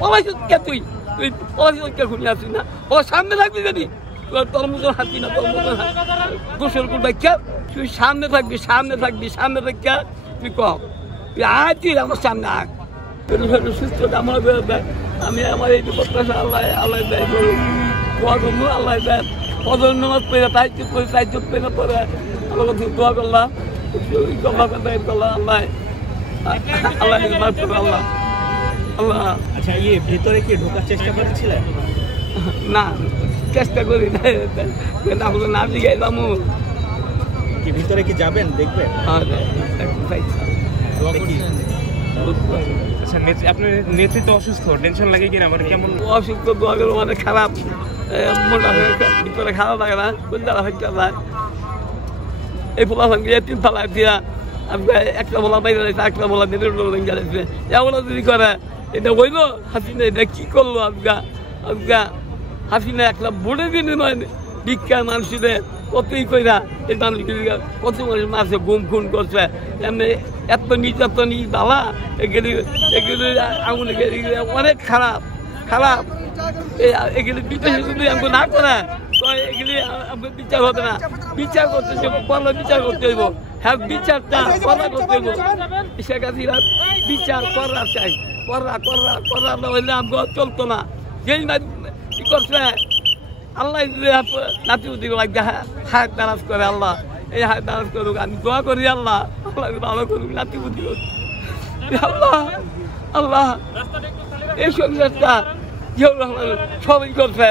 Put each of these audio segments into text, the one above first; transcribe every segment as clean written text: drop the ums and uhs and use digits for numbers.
পলাইছিস কে তুই তুই পলাইছিস কে ঘুমিয়ে আসিস না ও সামনে থাকবি যদি তোর মতো হাতি না তোর মতো গোসল করবে কে তুই সামনে থাকবি সামনে থেকে তুই কম তুই আয় তুই আমার সামনে আয় সুস্থ কামনা করে দেয় আমি আমার এই প্রত্যাশা আল্লাহ আল্লাহ দেয় করুন দোয়া করবো আল্লাহ দেয় ফজর নামাজ পড়ে তাইজুদ পড়ে পরে আমার কাছে দোয়া করলাম আল্লাহ আল্লাহ আল্লাহ আল্লাহ। আচ্ছা ভিতরে কি ঢোকার চেষ্টা করেছিলেন? না চেষ্টা করি না দিকে যাবো কি ভিতরে কি যাবেন দেখবেন? আচ্ছা আপনার নেতৃত্ব অসুস্থ, টেনশন লাগে কিনা মানে কেমন? অসুস্থ মানে খারাপ মোটা ভিতরে খারাপ লাগে না হচ্ছে না এই পোলা সঙ্গে 3 ফালা দিয়া একটা বলা বাইরে একটা বলা দিলে গেছে এগুলো যদি করে এটা বইল হাসিনা এটা কি করলো আজকা হাসিনা একটা বোর্ডে বিনিময় ভিক্ষা মানুষদের কতই কইরা এই মানুষ কত মানুষ মারছে গুম খুন করছে এমনি এত নির্যাতন বালা এগুলি আঙুল অনেক খারাপ এগুলি বিদেশে যদি আমাকে না করে এগুলি আমাকে বিচার হবে না বিচার করতে পড়া বিচার করতে হইব হ্যাঁ বিচারটা পড়া করতে হইব শেখ হাসিনা বিচার করা চাই করা না হইলে আমাকে চলতো না যেই কি করছে আল্লাহ নাতি উদি হাত দারাজ করে আল্লাহ এই হাত দারাজ করুক আমি দোয়া করি আল্লাহ ভালো করুক নাতি উদি আল্লাহ এই সংসারটা জিয়াউর রহমান সবই করছে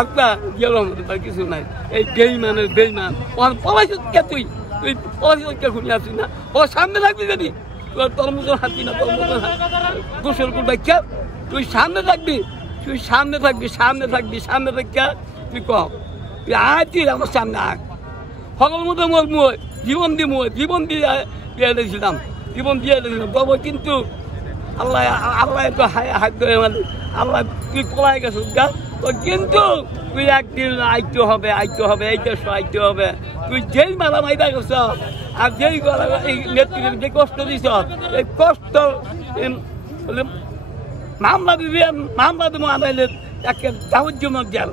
আপনার জিয়াউর রহমান কিছু নাই এই বেইমান পলাইছিস কে তুই পলাইছিস কে ঘুমিয়ে আসিস না ও সামনে থাকবি যদি তোর মতো হাতি না তোর মতো গোসল করবে কে তুই সামনে থাকবি থেকে তুই কম তুই আয় তুই আমার সামনে আয় সকল মতো মোর জীবন দিয়ে দিয়েছিলাম তবে কিন্তু আল্লাহ তো হাত ধরে আল্লাহ তুই পলাই গেছিস গা কিন্তু তুই একদিন আইতে হবে আইতে হবে তুই যেই মালা মাইদা গেছ আর যেই নেত্রীর যে কষ্ট দিছ এই কষ্ট মামলা দেবো আনাইলে একে যাবজ্জীবন জেল